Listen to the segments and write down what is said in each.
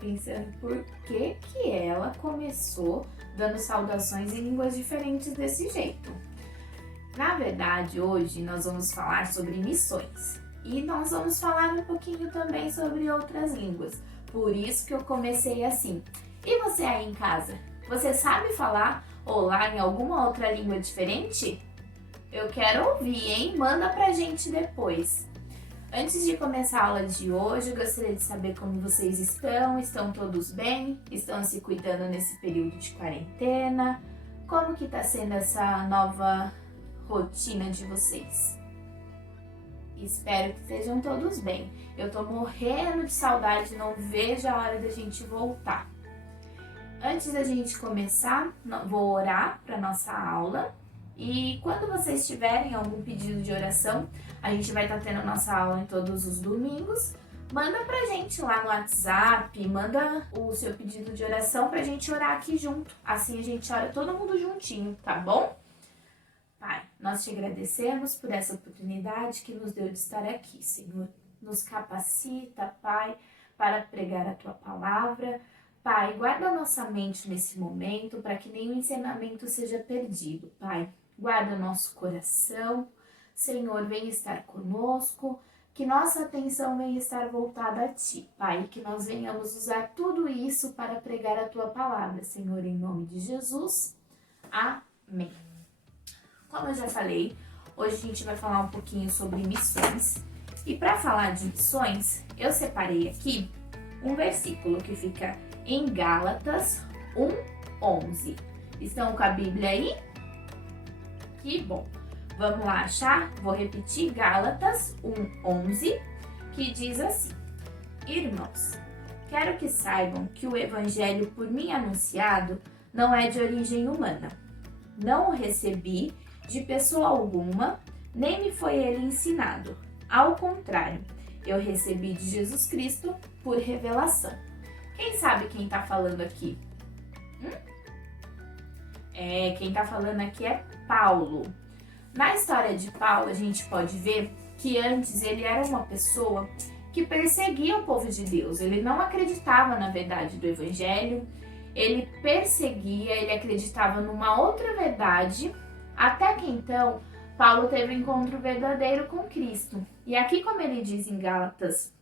pensando por que ela começou dando saudações em línguas diferentes desse jeito. Na verdade, hoje nós vamos falar sobre missões e nós vamos falar um pouquinho também sobre outras línguas. Por isso que eu comecei assim. E você aí em casa, você sabe falar olá em alguma outra língua diferente? Eu quero ouvir, hein? Manda pra gente depois. Antes de começar a aula de hoje, eu gostaria de saber como vocês estão. Estão todos bem? Estão se cuidando nesse período de quarentena? Como que tá sendo essa nova rotina de vocês? Espero que estejam todos bem. Eu tô morrendo de saudade, não vejo a hora da gente voltar. Antes da gente começar, vou orar para nossa aula. E quando vocês tiverem algum pedido de oração, a gente vai estar tendo nossa aula em todos os domingos. Manda pra gente lá no WhatsApp, manda o seu pedido de oração pra gente orar aqui junto. Assim a gente ora todo mundo juntinho, tá bom? Pai, nós te agradecemos por essa oportunidade que nos deu de estar aqui, Senhor. Nos capacita, Pai, para pregar a Tua palavra. Pai, guarda a nossa mente nesse momento para que nenhum ensinamento seja perdido, Pai. Guarda o nosso coração. Senhor, venha estar conosco, que nossa atenção venha estar voltada a Ti, Pai. Que nós venhamos usar tudo isso para pregar a Tua palavra, Senhor, em nome de Jesus. Amém. Como eu já falei, hoje a gente vai falar um pouquinho sobre missões. E para falar de missões, eu separei aqui um versículo que fica em Gálatas 1:11. Estão com a Bíblia aí? Que bom! Vamos lá achar? Vou repetir Gálatas 1:11, que diz assim: Irmãos, quero que saibam que o evangelho por mim anunciado não é de origem humana. Não o recebi de pessoa alguma, nem me foi ele ensinado. Ao contrário, eu recebi de Jesus Cristo por revelação. Quem sabe quem está falando aqui? Quem está falando aqui é Paulo. Na história de Paulo, a gente pode ver que antes ele era uma pessoa que perseguia o povo de Deus. Ele não acreditava na verdade do evangelho, ele perseguia, ele acreditava numa outra verdade, até que então Paulo teve um encontro verdadeiro com Cristo. E aqui, como ele diz em Gálatas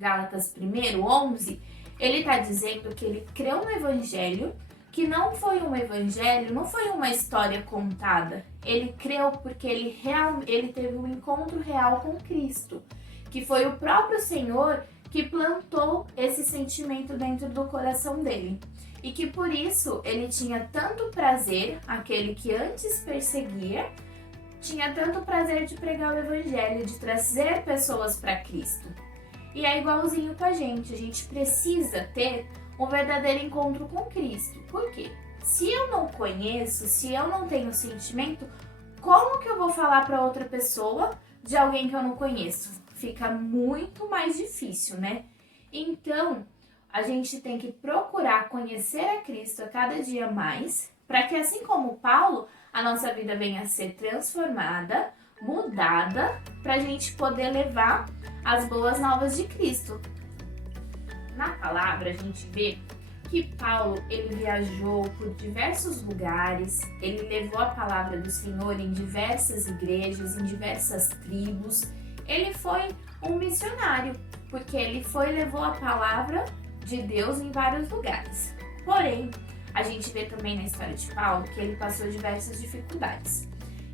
1:11, ele está dizendo que ele creu no evangelho, que não foi um evangelho, não foi uma história contada. Ele creu porque ele teve um encontro real com Cristo, que foi o próprio Senhor que plantou esse sentimento dentro do coração dele. E que por isso ele tinha tanto prazer, aquele que antes perseguia, tinha tanto prazer de pregar o evangelho, de trazer pessoas para Cristo. E é igualzinho com a gente precisa ter um verdadeiro encontro com Cristo. Por quê? Se eu não conheço, se eu não tenho sentimento, como que eu vou falar para outra pessoa de alguém que eu não conheço? Fica muito mais difícil, né? Então, a gente tem que procurar conhecer a Cristo a cada dia mais, para que assim como Paulo, a nossa vida venha a ser transformada, mudada, para a gente poder levar as boas novas de Cristo. Na palavra, a gente vê que Paulo, ele viajou por diversos lugares, ele levou a palavra do Senhor em diversas igrejas, em diversas tribos. Ele foi um missionário, porque ele levou a palavra de Deus em vários lugares. Porém, a gente vê também na história de Paulo que ele passou diversas dificuldades.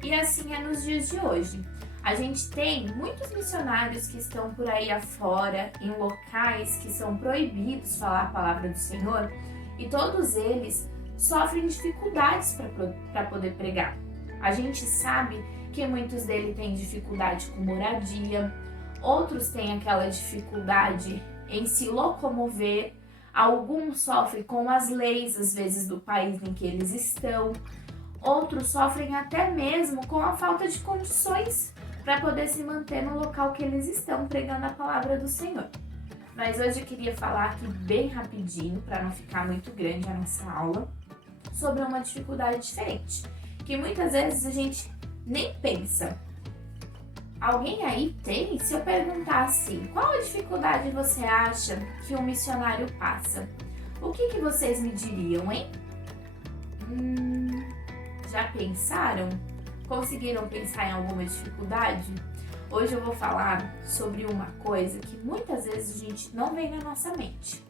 E assim é nos dias de hoje. A gente tem muitos missionários que estão por aí afora, em locais que são proibidos falar a palavra do Senhor, e todos eles sofrem dificuldades para poder pregar. A gente sabe que muitos deles têm dificuldade com moradia, outros têm aquela dificuldade em se locomover, alguns sofrem com as leis, às vezes, do país em que eles estão, outros sofrem até mesmo com a falta de condições para poder se manter no local que eles estão pregando a palavra do Senhor. Mas hoje eu queria falar aqui bem rapidinho, para não ficar muito grande a nossa aula, sobre uma dificuldade diferente, que muitas vezes a gente nem pensa. Alguém aí tem? Se eu perguntar assim, qual a dificuldade você acha que um missionário passa? O que vocês me diriam, hein? Já pensaram? Conseguiram pensar em alguma dificuldade? Hoje eu vou falar sobre uma coisa que muitas vezes a gente não vem na nossa mente.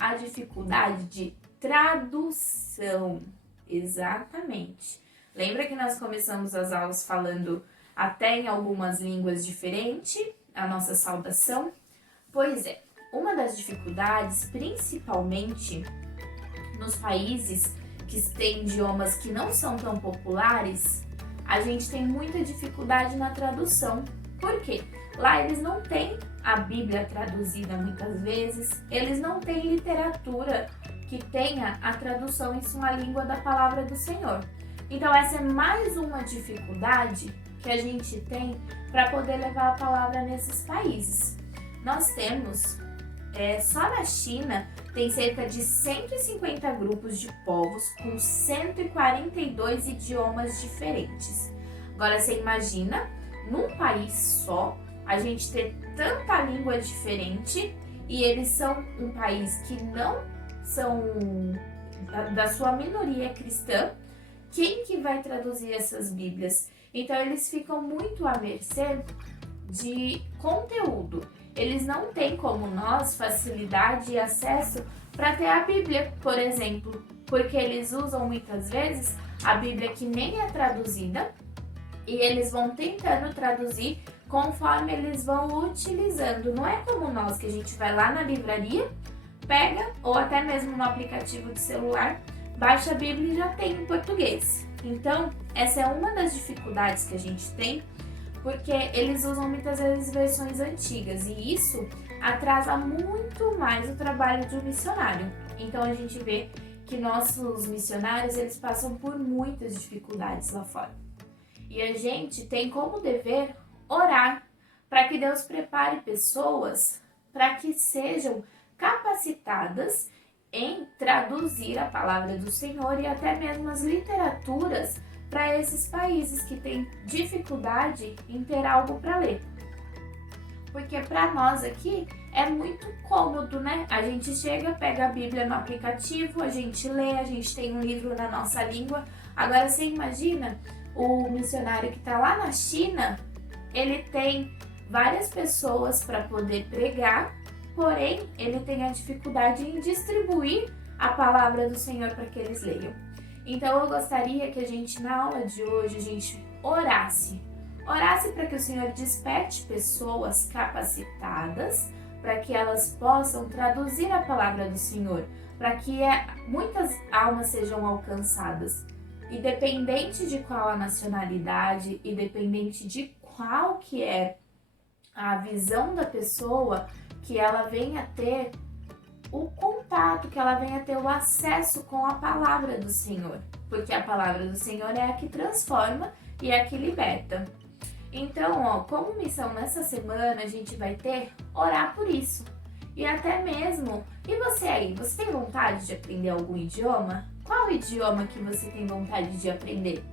A dificuldade de tradução. Exatamente. Lembra que nós começamos as aulas falando até em algumas línguas diferentes, a nossa saudação? Pois é, uma das dificuldades, principalmente nos países que têm idiomas que não são tão populares, a gente tem muita dificuldade na tradução. Por quê? Lá eles não têm a Bíblia traduzida muitas vezes, eles não têm literatura que tenha a tradução em sua língua da palavra do Senhor. Então essa é mais uma dificuldade que a gente tem para poder levar a palavra nesses países. Nós temos, só na China, tem cerca de 150 grupos de povos com 142 idiomas diferentes. Agora você imagina, num país só, a gente ter tanta língua diferente e eles são um país que não são da sua minoria cristã. Quem que vai traduzir essas Bíblias? Então eles ficam muito à mercê de conteúdo. Eles não têm como nós facilidade e acesso para ter a Bíblia, por exemplo, porque eles usam muitas vezes a Bíblia que nem é traduzida e eles vão tentando traduzir conforme eles vão utilizando. Não é como nós, que a gente vai lá na livraria, pega, ou até mesmo no aplicativo de celular, baixa a Bíblia e já tem em português. Então, essa é uma das dificuldades que a gente tem, porque eles usam muitas vezes versões antigas e isso atrasa muito mais o trabalho de um missionário. Então, a gente vê que nossos missionários, eles passam por muitas dificuldades lá fora. E a gente tem como dever orar para que Deus prepare pessoas para que sejam capacitadas em traduzir a palavra do Senhor e até mesmo as literaturas para esses países que têm dificuldade em ter algo para ler. Porque para nós aqui é muito cômodo, né? A gente chega, pega a Bíblia no aplicativo, a gente lê, a gente tem um livro na nossa língua. Agora você imagina o missionário que está lá na China, ele tem várias pessoas para poder pregar, porém, ele tem a dificuldade em distribuir a palavra do Senhor para que eles leiam. Então, eu gostaria que a gente, na aula de hoje, a gente orasse para que o Senhor desperte pessoas capacitadas, para que elas possam traduzir a palavra do Senhor, para que muitas almas sejam alcançadas. Independente de qual a nacionalidade, independente de qual que é a visão da pessoa, que ela venha ter o contato, que ela venha ter o acesso com a palavra do Senhor. Porque a palavra do Senhor é a que transforma e é a que liberta. Então, como missão nessa semana, a gente vai orar por isso. E até mesmo, e você aí, você tem vontade de aprender algum idioma? Qual idioma que você tem vontade de aprender?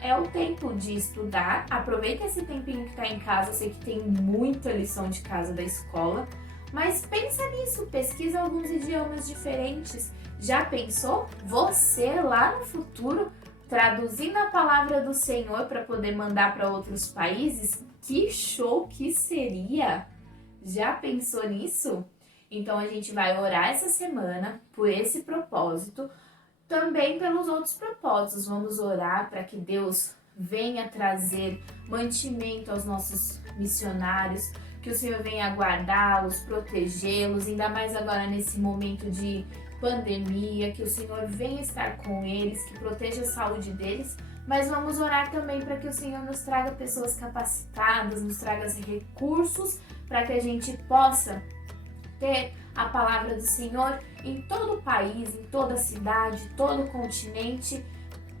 É o tempo de estudar, aproveita esse tempinho que está em casa, eu sei que tem muita lição de casa da escola, mas pensa nisso, pesquisa alguns idiomas diferentes. Já pensou? Você lá no futuro traduzindo a palavra do Senhor para poder mandar para outros países? Que show que seria! Já pensou nisso? Então a gente vai orar essa semana por esse propósito, também pelos outros propósitos. Vamos orar para que Deus venha trazer mantimento aos nossos missionários, que o Senhor venha guardá-los, protegê-los, ainda mais agora nesse momento de pandemia, que o Senhor venha estar com eles, que proteja a saúde deles, mas vamos orar também para que o Senhor nos traga pessoas capacitadas, nos traga recursos para que a gente possa ter a palavra do Senhor em todo o país, em toda a cidade, todo o continente,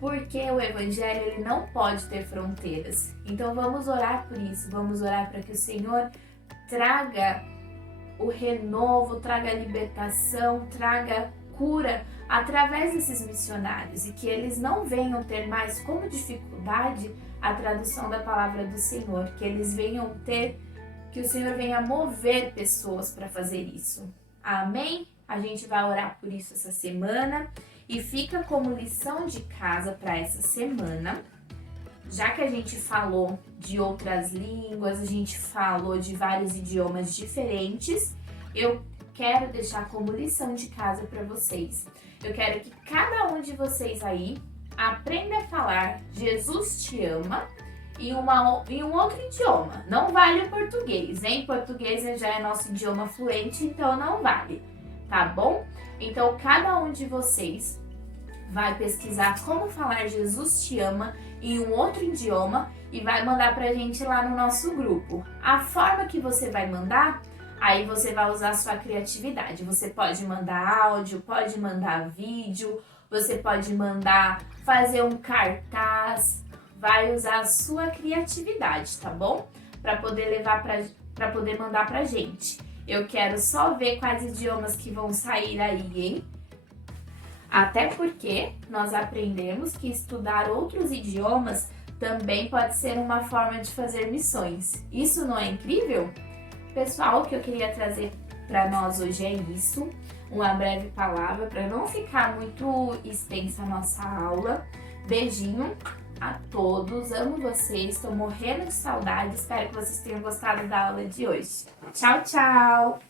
porque o Evangelho ele não pode ter fronteiras. Então vamos orar por isso, vamos orar para que o Senhor traga o renovo, traga a libertação, traga cura através desses missionários e que eles não venham ter mais como dificuldade a tradução da palavra do Senhor, que eles venham ter, que o Senhor venha mover pessoas para fazer isso. Amém? A gente vai orar por isso essa semana e fica como lição de casa para essa semana. Já que a gente falou de outras línguas, a gente falou de vários idiomas diferentes, eu quero deixar como lição de casa para vocês. Eu quero que cada um de vocês aí aprenda a falar Jesus te ama em um outro idioma. Não vale o português, hein? Português já é nosso idioma fluente, então não vale, tá bom? Então cada um de vocês vai pesquisar como falar Jesus te ama em um outro idioma e vai mandar pra gente lá no nosso grupo. A forma que você vai mandar, aí você vai usar a sua criatividade. Você pode mandar áudio, pode mandar vídeo, você pode mandar fazer um cartaz, vai usar a sua criatividade, tá bom? Para poder para poder mandar pra gente. Eu quero só ver quais idiomas que vão sair aí, hein? Até porque nós aprendemos que estudar outros idiomas também pode ser uma forma de fazer missões. Isso não é incrível? Pessoal, o que eu queria trazer para nós hoje é isso. Uma breve palavra para não ficar muito extensa a nossa aula. Beijinho a todos, amo vocês, estou morrendo de saudade. Espero que vocês tenham gostado da aula de hoje. Tchau, tchau!